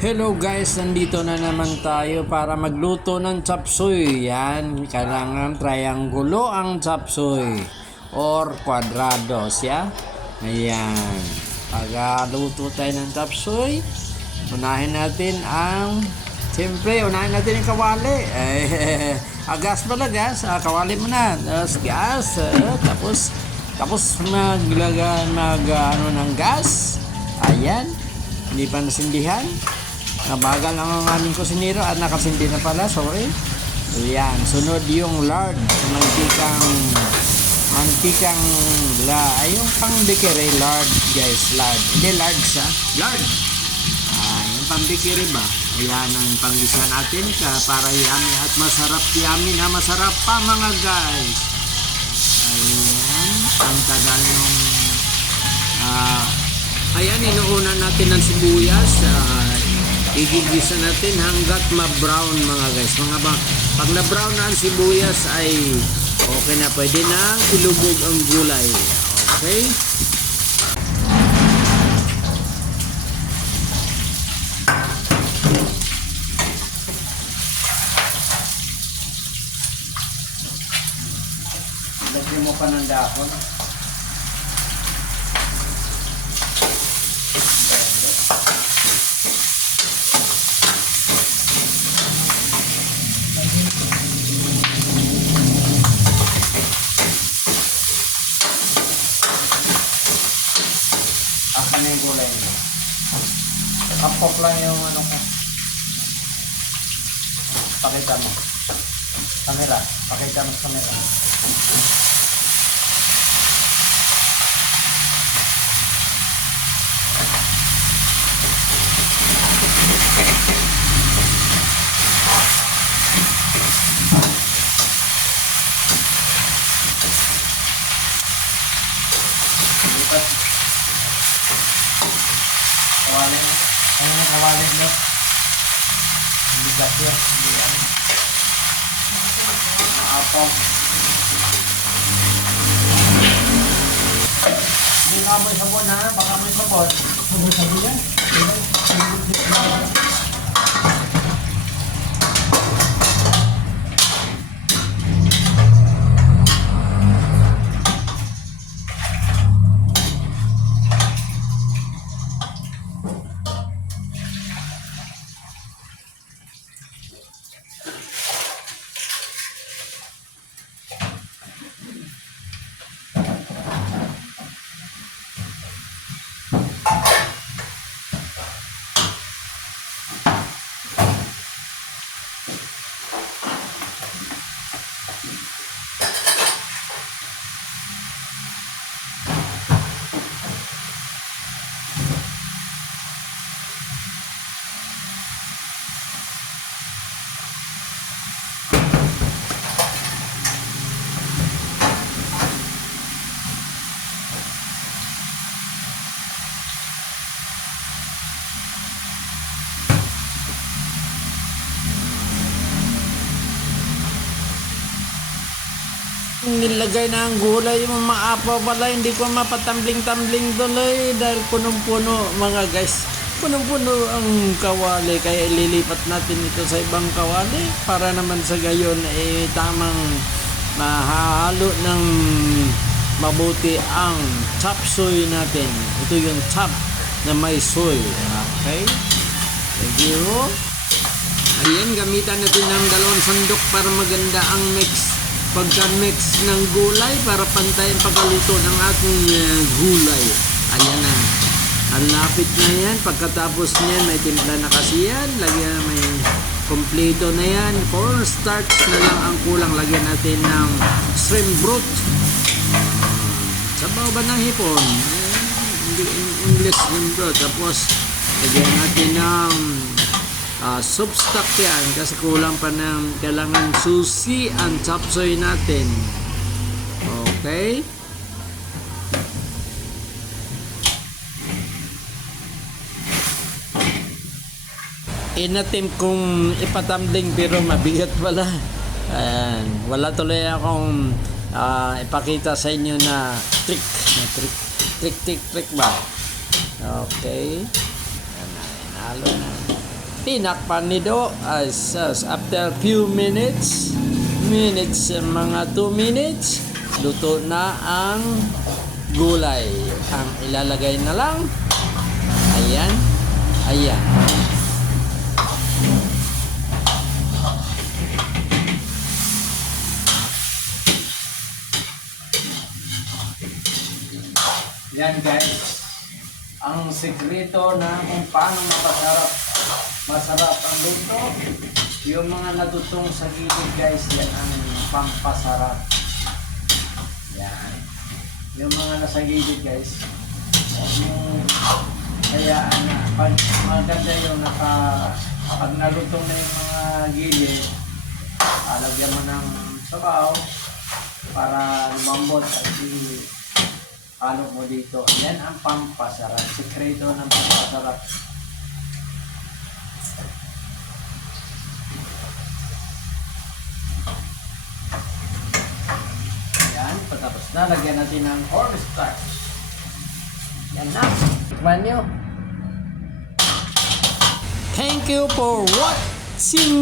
Hello guys, nandito na naman tayo para magluto ng chop suey. Yan, kailangan triangulo ang chop suey or kwadrados, ya. Ayan. Pagluto tayo ng chop suey, unahin natin ang unahin natin yung kawali. Gas pala, gas. Kawali mo na. Gas. Tapos ano ng gas. Ayan. Hindi pa nasindihan. Nabagal lang ang aming kusinero at nakasindi na pala, sorry. Ayan, sunod yung lard, yung pang-bikiri, lard guys, lard. Hindi lard sa, lard. Yung pang-bikiri ba? Ayan ang panggisa natin para yummy at masarap, yummy na masarap pa mga guys. Ayan, ang tagal nung ayan, inuuna natin ng sibuyas. Igigisa natin hanggat ma-brown mga guys. Pag na-brown na ang sibuyas ay okay na, pwede na ilubog ang gulay. Okay? Lagyan mo pa ng dahon. Akin na yung gulay niya. Kapok lang yung ano ko. Pakita mo. Kamera. Pakita mo sa kamera. Kawalin. Ayun na kawalin na. Hindi gasya. Hindi yan. Maapaw. Hindi na may sabon ha. Baka may sabon. Sabon yan. Nilagay na ang gulay, yung maapaw pala, hindi ko mapatambling-tambling tuloy dahil punong-puno mga guys. Punong-puno ang kawali, kaya ililipat natin ito sa ibang kawali para naman sa gayon tamang mahalo ng mabuti ang chop suey natin. Ito yung chop na may soy. Okay? Thank you. Ayan, gamitan natin ng 2 sandok para maganda ang pagka-mix ng gulay para pantay ang pagkaluto ng ating gulay. Ayan na. Ang lapit na yan. Pagkatapos niyan, may timpla na kasi yan. Lagyan, may kompleto na yan. Cornstarch na lang ang kulang. Lagyan natin ng shrimp broth. Sabaw ba ng hipon? Hindi English shrimp broth. Tapos, lagyan natin ng soup stock yan kasi kulang pa ng kailangan susi ang chop suey natin. Okay, inattempt kong ipatambling pero mabigat pala. Ayan, wala tuloy akong ipakita sa inyo na trick ba. Okay, yan na, inalo na. tinakpan nito as after few minutes, mga 2 minutes, luto na ang gulay. Ang ilalagay na lang, ayan. Yan guys, ang sekreto na kung paano masarap ang luto, yung mga natutong sa gilid guys, yan ang pampasarap. Yan, yung mga nasa gilid guys, kaya pag maganda yung pag nalutong na yung mga gilid, lagyan mo ng sabaw para lumambot at halo mo dito. Yan ang pampasarap. Sekreto ng pampasarap. Yan. Patapos na. Lagyan natin ng cornstarch. Yan na. Tikman nyo. Thank you for watching.